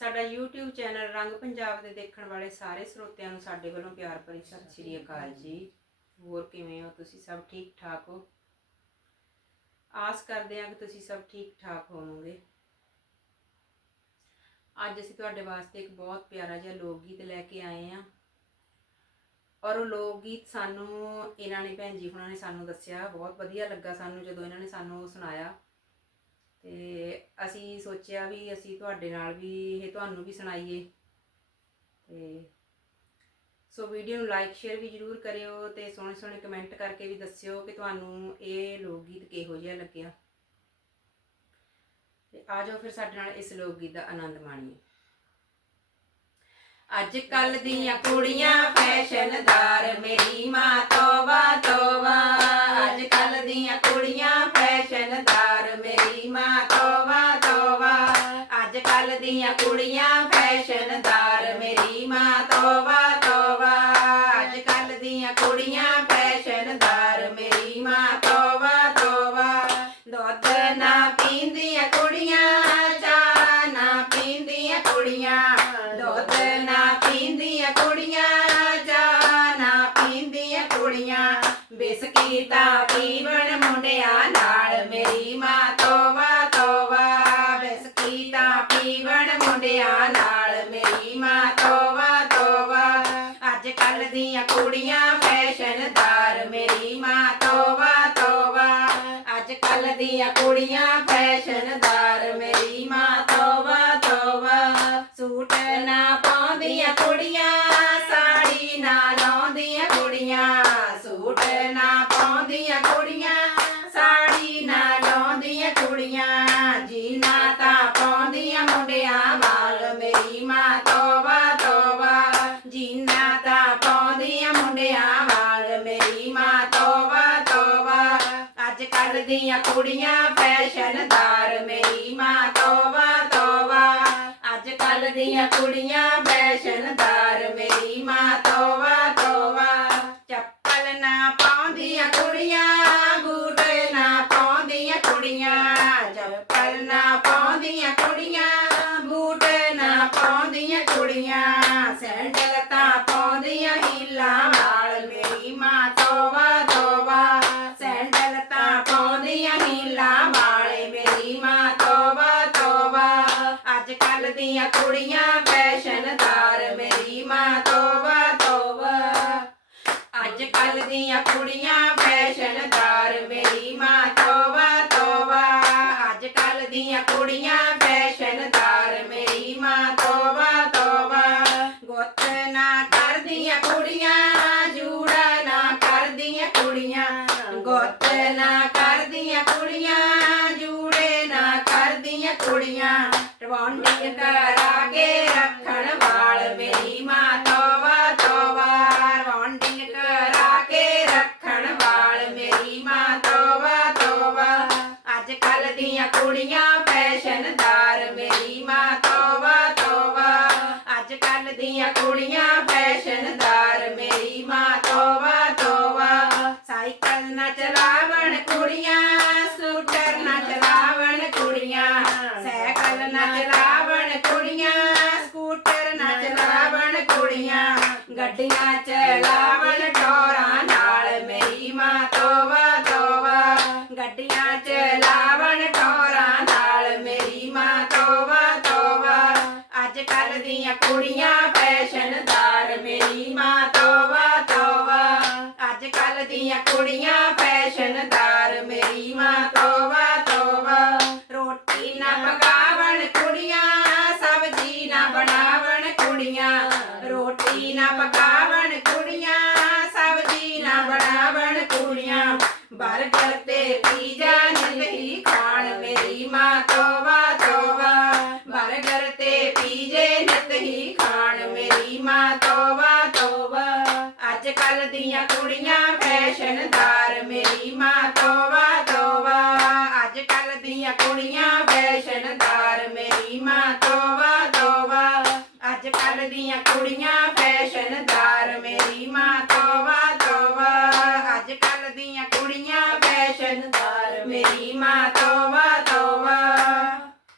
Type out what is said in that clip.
ਸਾਡਾ YouTube channel ਰੰਗ ਪੰਜਾਬ ਦੇ ਦੇਖਣ ਵਾਲੇ ਸਾਰੇ ਸਰੋਤਿਆਂ ਨੂੰ ਸਾਡੇ ਵੱਲੋਂ ਪਿਆਰ ਭਰੀ ਸਤਿ ਸ਼੍ਰੀ ਅਕਾਲ ਜੀ। ਹੋਰ ਕਿਵੇਂ ਹੋ ਤੁਸੀਂ ਸਭ ਠੀਕ ਠਾਕ ਹੋ? ਆਸ ਕਰਦੇ ਹਾਂ ਕਿ ਤੁਸੀਂ ਸਭ ਠੀਕ ਠਾਕ ਹੋਵੋਗੇ। ਅੱਜ ਅਸੀਂ ਤੁਹਾਡੇ ਵਾਸਤੇ ਇੱਕ ਬਹੁਤ ਪਿਆਰਾ ਜਿਹਾ ਲੋਕ ਗੀਤ ਲੈ ਕੇ ਆਏ ਹਾਂ। ਔਰ ਉਹ ਲੋਕ ਗੀਤ ਸਾਨੂੰ ਇਹਨਾਂ ਨੇ ਭੈਣ ਜੀ ਹੁਣਾਂ ਨੇ ਸਾਨੂੰ ਦੱਸਿਆ ਬਹੁਤ ਵਧੀਆ ਲੱਗਾ ਸਾਨੂੰ ਜਦੋਂ ਇਹਨਾਂ ਨੇ ਸਾਨੂੰ ਸੁਣਾਇਆ। ਤੇ ਅਸੀਂ ਸੋਚਿਆ ਵੀ ਅਸੀਂ ਤੁਹਾਡੇ ਨਾਲ ਵੀ ਇਹ ਤੁਹਾਨੂੰ ਵੀ ਸੁਣਾਈਏ। ਤੇ ਸੋ ਵੀਡੀਓ ਨੂੰ ਲਾਈਕ, ਸ਼ੇਅਰ ਵੀ ਜਰੂਰ ਕਰਿਓ ਤੇ ਸੋਹਣੇ ਸੋਹਣੇ ਕਮੈਂਟ ਕਰਕੇ ਵੀ ਦੱਸਿਓ ਕਿ ਤੁਹਾਨੂੰ ਇਹ ਲੋਕ ਗੀਤ ਕਿਹੋ ਜਿਹਾ ਲੱਗਿਆ। ਤੇ ਆ ਜਾਓ ਫਿਰ ਸਾਡੇ ਨਾਲ ਇਸ ਲੋਕ ਗੀਤ ਦਾ ਆਨੰਦ ਮਾਣੀਏ। ਅੱਜ ਕੱਲ ਦੀਆਂ ਕੁੜੀਆਂ ਫੈਸ਼ਨਦਾਰ, ਮੇਰੀ ਮਾਂ ਤੋਬਾ ਤੋਬਾ ਅੱਜ ਕੱਲ ਦੀਆਂ ਕੁੜੀਆਂ ਫੈਸ਼ਨਦਾਰ ਮੇਰੀ ਮਾਂ ਤੋਬਾ ਤੋਬਾ ਅੱਜ ਕੱਲ ਕੁੜੀਆਂ ਫੈਸ਼ਨਦਾਰ ਮੇਰੀ ਮਾਂ, ਤੋਬਾ ਤੋਬਾ। ਅੱਜ ਕੱਲ ਦੀਆਂ ਕੁੜੀਆਂ ਫੈਸ਼ਨਦਾਰ ਮੇਰੀ ਮਾਂ, ਤੋਬਾ ਤੋਬਾ। ਦੁੱਧ ਨਾ ਪੀਂਦੀਆਂ ਕੁੜੀਆਂ, ਚਾਹ ਨਾ ਪੀਂਦੀਆਂ ਕੁੜੀਆਂ। ਦੁੱਧ ਨਾ ਪੀਂਦੀਆਂ ਕੁੜੀਆਂ, ਚਾਹ ਨਾ ਪੀਂਦੀਆਂ ਕੁੜੀਆਂ। ਬਿਸਕੀਟਾਂ ਪੀਵਣ ਮੁੰਡਿਆਂ ਨਾਲ ਮੇਰੀ ਮਾਂ ਤੋਬਾ ਤੋਬਾ ਬਿਸਕੀਟਾਂ ਪੀਵਣ ਮੁੰਡਿਆਂ ਨਾਲ ਮੇਰੀ ਮਾਂ ਤੋਬਾ ਤੋਬਾ ਅੱਜ ਕੱਲ ਦੀਆਂ ਕੁੜੀਆਂ ਫੈਸ਼ਨਦਾਰ ਮੇਰੀ ਮਾਂ, ਤੋਬਾ ਤੋਬਾ। ਅੱਜ ਕੱਲ ਦੀਆਂ ਕੁੜੀਆਂ ਫੈਸ਼ਨਦਾਰ ਮੇਰੀ ਮਾਂ, ਤੋਬਾ ਤੋਬਾ। ਸੂਟ ਨਾ ਪਾਉਂਦੀਆਂ ਕੁੜੀਆਂ, ਸਾੜੀ ਨਾ ਲਾਉਂਦੀਆਂ ਕੁੜੀਆਂ। ਸੂਟ ਨਾ ਪਾਉਂਦੀਆਂ ਕੁੜੀਆਂ, ਸਾੜੀ ਨਾ ਲਾਉਂਦੀਆਂ ਕੁੜੀਆਂ। ਜੀਨਾ ਤਾਂ ਪਾਉਂਦੀਆਂ ਮੁੰਡਿਆਂ ਵਾਲ ਮੇਰੀ ਮਾਂ ਤੋਬਾ ਤੋਬਾ ਜੀਨਾ ਤਾਂ ਪਾਉਂਦੀਆਂ ਮੁੰਡਿਆਂ ਵਾਲ ਮੇਰੀ ਮਾਂ ਤੋਬਾ ਤੋਬਾ ਅੱਜ ਕੱਲ ਦੀਆਂ ਕੁੜੀਆਂ ਫੈਸ਼ਨਦਾਰ ਮੇਰੀ ਮਾਂ, ਤੋਬਾ ਤੋਬਾ। ਅੱਜ ਕੱਲ ਦੀਆਂ ਕੁੜੀਆਂ ਫੈਸ਼ਨਦਾਰ ਮੇਰੀ ਮਾਂ, ਤੋਬਾ ਤੋਬਾ। ਚੱਪਲ ਨਾ ਪਾਉਂਦੀਆਂ ਕੁੜੀਆਂ, ਬੂਟ ਨਾ ਪਾਉਂਦੀਆਂ ਕੁੜੀਆਂ। ਚੱਪਲ ਨਾ ਪਾਉਂਦੀਆਂ ਕੁੜੀਆਂ, ਬੂਟ ਨਾ ਪਾਉਂਦੀਆਂ ਕੁੜੀਆਂ। ਸੈਂਡਲ ਤਾਂ ਪਾਉਂਦੀਆਂ ਹੀਲਾਂ ਵਾਲ ਮੇਰੀ ਮਾਂ ਤੋਬਾ ਤੋਬਾ ਸੈਂਡਲ ਤਾਂ ਪਾਉਂਦੀਆਂ ਹੀਲਾਂ ਵਾਲੇ ਮੇਰੀ ਮਾਂ ਤੋਬਾ ਤੋਬਾ ਅੱਜ ਕੱਲ ਦੀਆਂ ਕੁੜੀਆਂ ਫੈਸ਼ਨਦਾਰ ਮੇਰੀ ਮਾਂ ਤੋਬਾ ਤੋਬਾ। ਅੱਜ ਕੱਲ ਦੀਆਂ ਕੁੜੀਆਂ ਫੈਸ਼ਨਦਾਰ ਮੇਰੀ ਮਾਂ ਤੋਬਾ ਤੋਬਾ। ਅੱਜ ਕੱਲ ਦੀਆਂ ਕੁੜੀਆਂ ਫੈਸ਼ਨਦਾਰ ਮੇਰੀ ਮਾਂ ਤੋਬਾ ਤੋਬਾ। ਗੁੱਤ ਨਾ ਕਰਦੀਆਂ ਕੁੜੀਆਂ, ਜੂੜਾ ਨਾ ਕਰਦੀਆਂ ਕੁੜੀਆਂ। ਗੁੱਤ ਨਾ ਕਰਦੀਆਂ ਕੁੜੀਆਂ, ਜੂੜੇ ਨਾ ਕਰਦੀਆਂ ਕੁੜੀਆਂ। ਰਵਾਂਡੀ ਕਰਾ ਕੇ ਰੱਖਣ ਵਾਲ ਮੇਰੀ ਮਾਂ ਤੋਬਾ ਤੋਬਾ ਰਵਾਂਡੀ ਕਰਾ ਕੇ ਰੱਖਣ ਵਾਲ ਮੇਰੀ ਮਾਂ ਤੋਵਾ ਤੋਬਾ ਅੱਜ ਕੱਲ ਦੀਆਂ ਕੁੜੀਆਂ ਫੈਸ਼ਨਦਾਰ ਮੇਰੀ ਮਾਂ ਤੋਬਾ ਤੋਬਾ ਅੱਜ ਕੱਲ ਦੀਆਂ ਕੁੜੀਆਂ ਫੈਸ਼ਨਦਾਰ ਮੇਰੀ ਮਾਂ ਤੋਬਾ ਤੋਬਾ ਸਾਈਕਲ ਨਾ ਚਲਾਵਣ ਕੁੜੀਆਂ ਸਕੂਟਰ ਨਾ ਚਲਾਵਣ ਕੁੜੀਆਂ ਸਾਈਕਲ ਨਾ ਚਲਾਵਣ ਕੁੜੀਆਂ, ਸਕੂਟਰ ਨਾ ਚਲਾਵਣ ਕੁੜੀਆਂ, ਗੱਡੀਆਂ ਚਲਾਵਣ ਟੋਰਾਂ ਨਾਲ ਮੇਰੀ ਮਾਂ ਤੋਬਾ ਤੋਵਾ, ਗੱਡੀਆਂ ਚਲਾਵਣ ਟੋਰਾਂ ਨਾਲ ਮੇਰੀ ਮਾਂ ਤੋਬਾ ਤੋਵਾ, ਅੱਜ ਕੱਲ ਦੀਆਂ ਕੁੜੀਆਂ ਫੈਸ਼ਨਦਾਰ ਮੇਰੀ ਮਾਂ ਤੋਬਾ ਤੋਵਾ, ਅੱਜ ਕੱਲ ਦੀਆਂ ਕੁੜੀਆਂ ਫੈਸ਼ਨਦਾਰ ਮੇਰੀ ਮਾਂ ਤੋਬਾ ਤੋਬਾ ਰੋਟੀ ਨਾ ਪਕਾਵਣ ਕੁੜੀਆਂ ਸਬਜ਼ੀ ਨਾ ਬਣਾਵਣ ਕੁੜੀਆਂ ਰੋਟੀ ਨਾ ਪਕਾਵਣ ਕੁੜੀਆਂ ਸਬਜ਼ੀ ਨਾ ਬਣਾਵਣ ਕੁੜੀਆਂ ਬਰਗਰ ਤੇ ਪੀਜ਼ਾ ਨਹੀਂ ਖਾਣ ਮੇਰੀ ਮਾਂ ਤੋਬਾ ਤੋਬਾ। ਬਰਗਰ ਤੇ ਪੀਜ਼ੇ ਨਿਤ ਹੀ ਖਾਣ ਮੇਰੀ ਮਾਂ ਤੋਬਾ ਤੋਬਾ। ਅੱਜ ਕੱਲ ਦੀਆਂ ਕੁੜੀਆਂ ਫੈਸ਼ਨਦਾਰ ਮੇਰੀ ਮਾਂ ਤੋਬਾ ਤੋਬਾ। ਅੱਜ ਕੱਲ ਦੀਆਂ ਕੁੜੀਆਂ ਫੈਸ਼ਨਦਾਰ ਮੇਰੀ ਮਾਂ ਤੋਬਾ ਤੋਬਾ। ਅੱਜ ਕੱਲ ਦੀਆਂ ਕੁੜੀਆਂ